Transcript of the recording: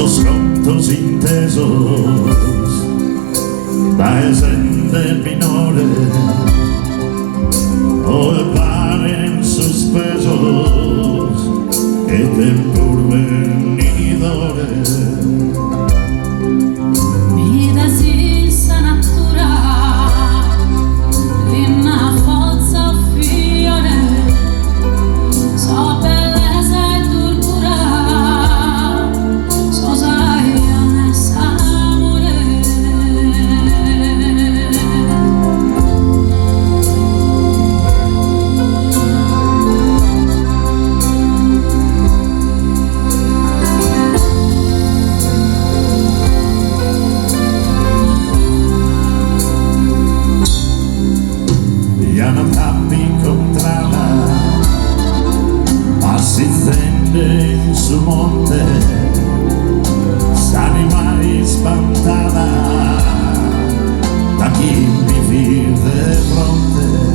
esos contos intesos parecen minores o paren suspesos che te porvenidores. Vida senza natura, linna forza fiore, so bellezza e tortura, so saia e s'amore. Ya no tappi incontrarla, ma si stende in su monte, sani mai spantata da chi mi vive fronte.